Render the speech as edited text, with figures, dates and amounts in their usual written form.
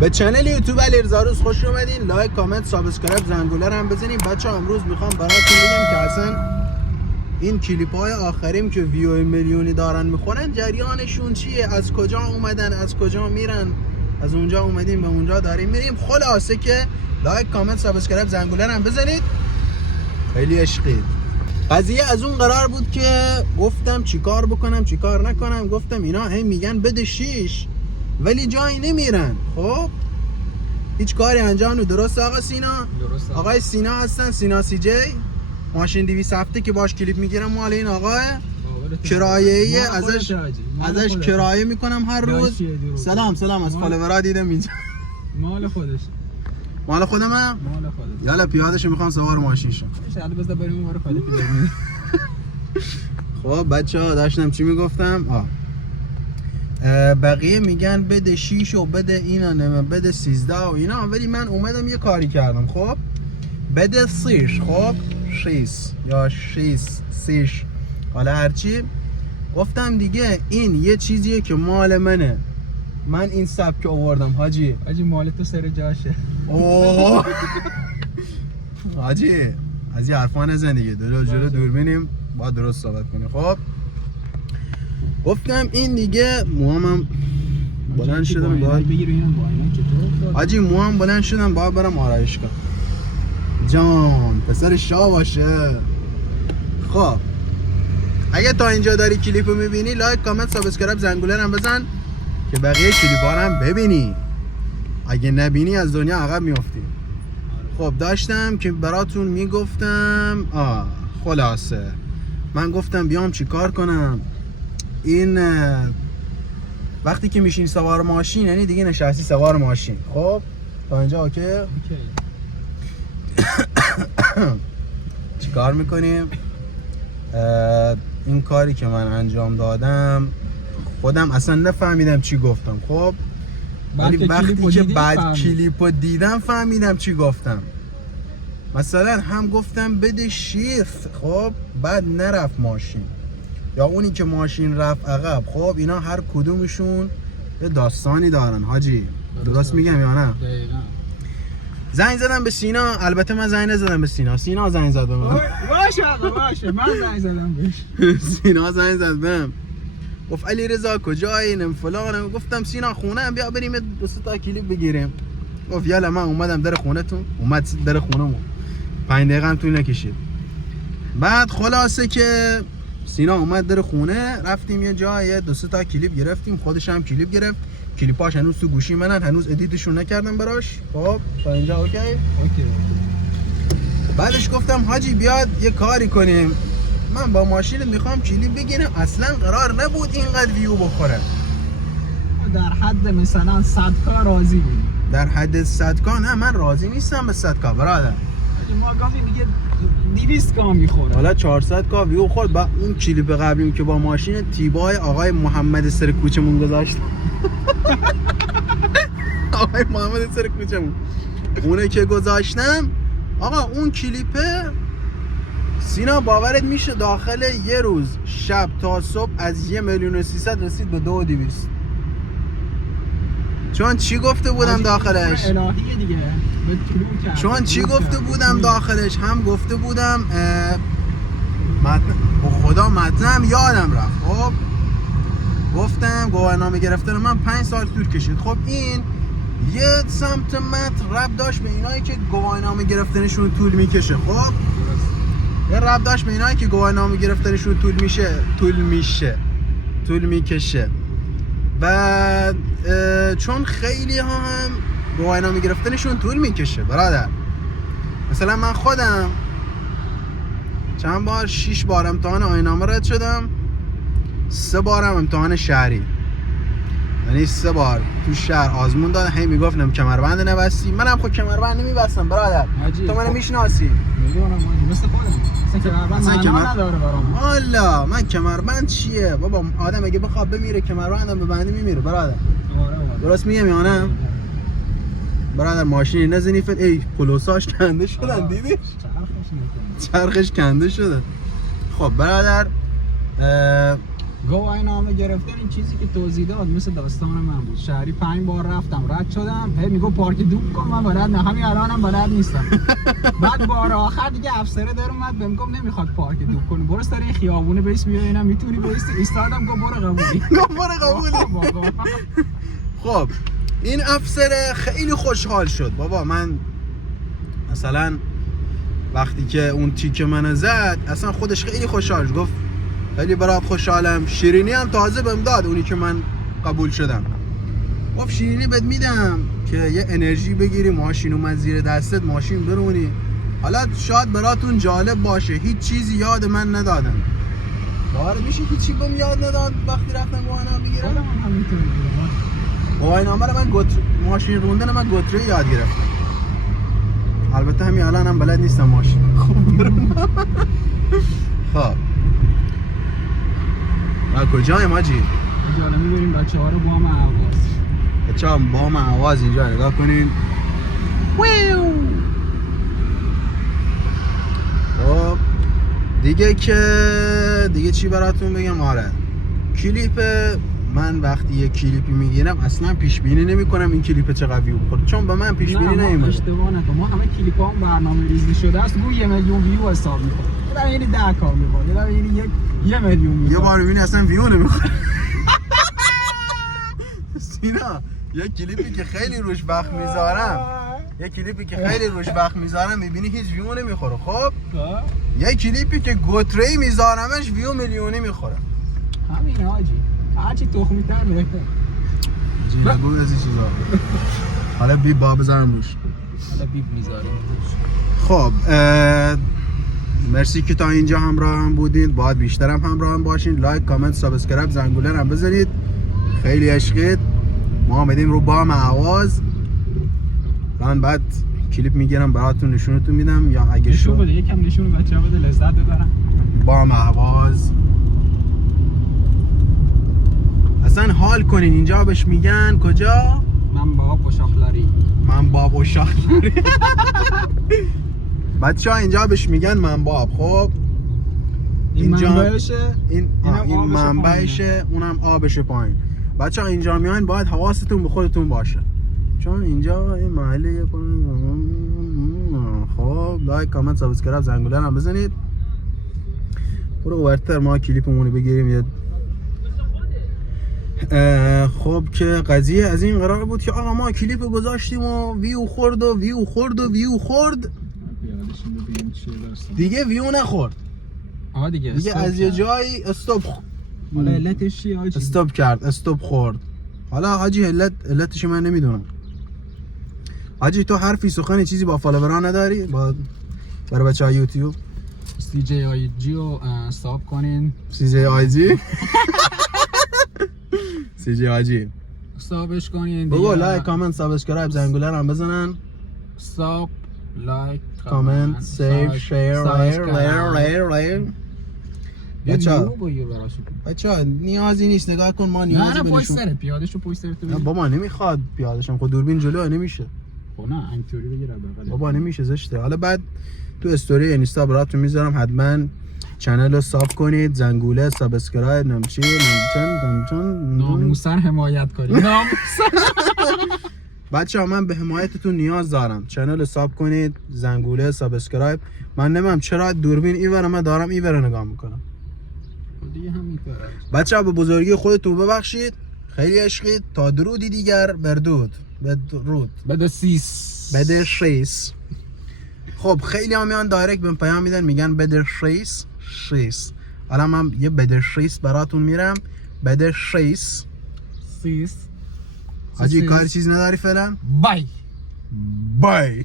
به چنل یوتیوب علیرضا خوش اومدین. لایک، کامنت، سابسکرایب، زنگوله رو هم بزنین. بچه‌ها امروز میخوام براتون بگم که اصلا این کلیپ های آخریم که ویو میلیونی دارن میخورن جریانشون چیه، از کجا اومدن، از کجا میرن، از اونجا اومدیم به اونجا داریم میریم. خلاصه که لایک، کامنت، سابسکرایب، زنگوله رو هم بزنید. خیلی عشقید. قضیه از اون قرار بود که گفتم چیکار بکنم چیکار نکنم. گفتم اینا هی میگن بده 6 ولی جایی نمیرن. خب هیچ کاری انجام نمیدن. درست آقا سینا؟ درست آقای سینا هستن، سینا سی جی. ماشین 200 هفته که باش کلیپ میگیرم مال این آقا کرایه‌ای، ازش کرایه میکنم هر روز. سلام از فالوورا دیدم اینجا. مال خودش، مال خودمه؟ مال خودش. یالا پیادهشو میخوام سوار ماشین شم. ان شاء الله بذار بریم اون خاله بریم. خب بچه‌ها داشتم چی میگفتم؟ بقیه میگن بده 6 و بده اینا نمه بده 13 و اینا، ولی من اومدم یه کاری کردم. خب بده 6. خب 6 یا 6 حالا هرچی. گفتم دیگه این یه چیزیه که مال منه، من این سبک آوردم حاجی. مال تو سر جاشه. اوه حاجی از این حرفا نزن دیگه. جلو دوربینیم باید درست صحبت کنیم. خب گفتم این دیگه موامم بلند شدم باید حاجی موام بلند شدم باید برم آرایشگاه. جان پسر شاه باشه. خب اگه تا اینجا داری کلیپو میبینی لایک، کامنت، سابسکرایب، زنگوله هم بزن که بقیه کلیپا هم ببینی. اگه نبینی از دنیا عقب میافتی. خب داشتم که براتون میگفتم خلاصه من گفتم بیام چی کار کنم. این وقتی که میشین سوار ماشین یعنی دیگه نشستی سوار ماشین. خب تا اینجا اوکی؟ چی کار میکنیم؟ این کاری که من انجام دادم خودم اصلا نفهمیدم چی گفتم. خب ولی وقتی که بعد کلیپو دیدم فهمیدم چی گفتم. مثلا هم گفتم بده 6 خب بعد نرفت ماشین، یا اونی که ماشین رفت عقب. خب اینا هر کدومشون یه داستانی دارن حاجی. درست میگم یا نه؟ دقیقاً. زنگ زدم به سینا. البته من زنگ نزدم به سینا زنگ زد به من. باشه من زنگ زدم بهش. سینا زنگ زد بهم گفت علیرضا کجایی فلانم. گفتم سینا خونه ام، بیا بریم 2 تا کلیپ بگیریم. گفت یالا. من اومدم در خونه‌تون، اومد در خونه‌مون 5 دقیقه هم طول نکشید. بعد خلاصه که سینا اومد در خونه، رفتیم یه جای 2 تا کلیپ گرفتیم. خودش هم کلیپ گرفت. کلیپاش هنوز تو گوشی منن، هنوز ادیتشون نکردم براش. خب تا اینجا اوکی. بعدش گفتم حاجی بیاد یه کاری کنیم، من با ماشین میخوام کلیپ بگیرم. اصلا قرار نبود اینقدر ویو بخوره. در حد مثلا 100k راضی بود. در حد 100k نه، من راضی نیستم به 100k برادر. ما گاهی میگه 200k میخوره. حالا 400k ویو خورد. با اون کلیپ قبلیم که با ماشین تیبای آقای محمد سر کوچمون گذاشت. آقای محمد سر کوچمون اونه که گذاشتم آقا، اون کلیپه سینا باورت میشه داخل یه روز شب تا صبح از 1,300,000 رسید به 2,200. چون چی گفته بودم داخلش؟ الهیه دیگه. چون چی گفته بودم داخلش؟ هم گفته بودم متن خدا متنم یادم رفت. خب گفتم گواهینامه گرفتن من 5 سال طول کشید. خب این یه سمت متن ربط داشت به اینایی که گواهینامه گرفتنشون طول میکشه. خب یه ربط داشت به اینایی که گواهینامه گرفتنشون طول میکشه. و چون خیلی ها هم گواهینامه گرفتنشون طول میکشه برادر. مثلا من خودم چند بار 6 بار امتحان آیین‌نامه رد شدم، 3 بارم امتحان شهری. یعنی 3 بار تو شهر آزمون دادم. هی میگفتم کمربند نبستی، منم خود کمربند نمیبستم برادر. تو منو میشناسی. میدونم مثل خودم. مثلا کمربند نداره برام. والا من کمربند چیه بابا؟ آدم اگه بخواد بمیره کمربندم ببندی میمیره برادر. درست میگم یا نه؟ برادر ماشین نزنی فت ای کلوساش کنده شدن. دیدی؟ چرخش کنده شده. خب برادر گواهی نامه گرفتن این چیزی که توضیح داد مثل داستان من بود. شهری 5 بار رفتم رد شدم، هی میگو پارک دوب کن، من بلد نه، همین الانم بلد نیستم. بعد بار آخر دیگه افسره در اومد بهم گفت نمیخواد پارک دوب کنی، برو سر این خیابونه بیس بیا اینا میتونی بیس. ایستادم گفت برو قبولی. خب این افسر خیلی خوشحال شد. بابا من مثلا وقتی که اون تیک منو زد اصلا خودش خیلی خوشحال شد، گفت خیلی برات خوشحالم. شیرینی هم تازه بهم داد اونی که من قبول شدم. گفت شیرینی بهت میدم که یه انرژی بگیری، ماشین اومد زیر دستت، ماشین برونی. حالا شاید براتون جالب باشه، هیچ چیزی یاد من ندادم. باور میشه که چی بهم یاد نداد وقتی رفتم گواهینامه بگیرم؟ گواهینامه رو من ماشین روندن من گتره یاد گرفتم. البته همین الان هم بلد نیستم ماشین. خب ما کجاییم حاجی؟ اینجا الان می‌بریم بچه‌ها رو با هم آواز. بچه‌ها با هم آواز اینجا نگاه کنین. خب دیگه چی براتون بگم؟ آره کلیپ، من وقتی یه کلیپی میگیرم اصلا پیش بینی نمی‌کنم این کلیپ چقدر ویو بخوره، چون به من پیش بینی نمی‌کنه. اشتباه نکن، ما همه کلیپام برنامه ریزی شده است، گویا 1 میلیون ویو حساب می‌کنه. یعنی یعنی 10 کار می‌کنه، یعنی 1 میلیون می‌کنه. یه بار می‌بینی اصلا ویو نمی‌خوره. سینا یه کلیپی که خیلی روش وقت میذارم می‌بینی هیچ ویو نمی‌خوره. خب یه کلیپی که گتری میذارمش ویو میلیونی می‌خوره. همین حاجی، هرچی تخمی‌تر میره. جیلگو از این چیزا. حالا بیب با بزنم روش. حالا بیب میذاریم. خب مرسی که تا اینجا همراه هم بودید. باید بیشتر هم همراه هم باشین. لایک، کامنت، سابسکرایب، زنگوله هم بزنید. خیلی عشقید. ما آمدیم رو با هم آواز. من بعد کلیپ میگیرم براتون نشونتون میدم، یا اگه نشون بده، یکم نشون بچه‌ها بده لذت ببرن. با هم آواز اصلا حال کنین. اینجا بهش میگن کجا؟ من با پوشاخلاری. بچه‌ها اینجا بهش میگن منباب. خب اینجا منبعشه، این منبعشه، اونم آبشه پایین. بچه‌ها اینجا میاین باید حواستون به خودتون باشه، چون اینجا این محله. خب لایک، کامنت، سابسکرایب، زنگوله هم بزنید. برو ورتر ما کلیپمون رو بگیریم. یه خب که قضیه از این قرار بود که آقا ما کلیپ گذاشتیم و ویو خورد دیگه ویو نخورد. دیگه از یه جایی استاپ. حالا علتش چیه حاجی؟ استاپ کرد، استاپ خورد. حالا حاجی علتش من نمیدونم. حاجی تو حرفی سخنی چیزی با فالوورا نداری؟ با برای بچه‌های یوتیوب CJIG رو استاپ کنین. CJIG استاپش کنین. بگو لایک، کامنت، سابسکرایب، زنگوله هم بزنن. استاپ، لایک، کامنت، سیو، شیر، لیر. بچه‌ها نیازی نیست، نگاه کن ما نیازی نه پشت سر پیادهشو پشت سر تو. بابا نمیخواد پیادهشم، خود دوربین جلوه نمیشه. خب نه اینطوری بگیره بابا نمیشه، زشته. حالا بعد تو استوری اینستا براتون میذارم، حتما چنل رو ساب کنید، زنگوله، سابسکرایب، ناموسن حمایت کنید. بچه‌ها من به حمایتتون نیاز دارم. چنل رو ساب کنید، زنگوله، سابسکرایب. من نمیدونم چرا دوربین اینور من دارم اینور نگاه میکنم. دیگه همین کاره. بچه‌ها به بزرگی خودتون ببخشید. خیلی عشقید. تا درودی دیگر بدرود. بده سیس. خب خیلی ها میان دایرکت بهم پیام میدن میگن بده شیس. الان من یه بده شیس براتون میرم. بده شیس. حاجی کار چیز نداری فعلا؟ بای